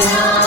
Lord.